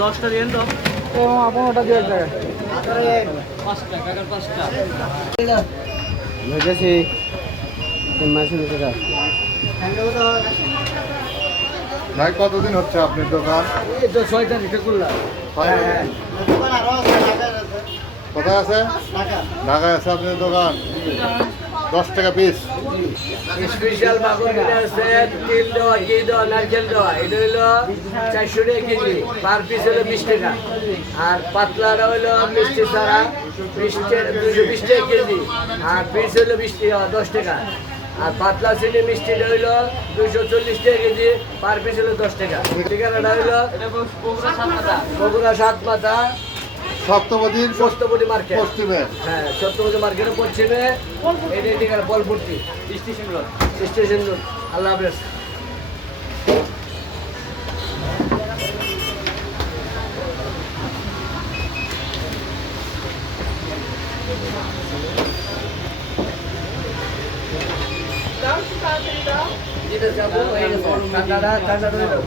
10টা দিন তো আপনারটা দিয়ে টাকা 5টা কাকার 5টা ভেজেছি 3 মাসের ভিতরে। ভাই কতদিন হচ্ছে আপনার দোকান? এই তো 6 তারিখে করলাম। হ্যাঁ কোথায় আছে? ঢাকায় আছে আপনার দোকান। 10 টাকা পিস। স্পেশাল মাগুর কিনে আছে, তিল দেওয়া, ঘি দেওয়া, নারকেল দেওয়া। এটা হলো 400 টাকা কেজি, পার পিস হলো 20 টাকা। আর পাতলাটা হলো মিষ্টি ছাড়া 220 টাকা কেজি, আর পিস হলো 10 টাকা। আর পাতলা চিনি মিষ্টিটা হইলো 240 টাকা কেজি, পার পিস হলো 10 টাকা। ঠিকানাটা হইলো বগুড়া 7 মাথা সপ্তমদিন সত্যপতি মার্কেট। পশ্চিমে। হ্যাঁ, সত্যপতি মার্কেটের পশ্চিমে। এটা ঠিকানা বলপূর্তি স্টেশন রোড। Station road. আল্লাহ হাফেজ। যেটা যাবো হয়ে গেছে। ঠান্ডাটা হইলো।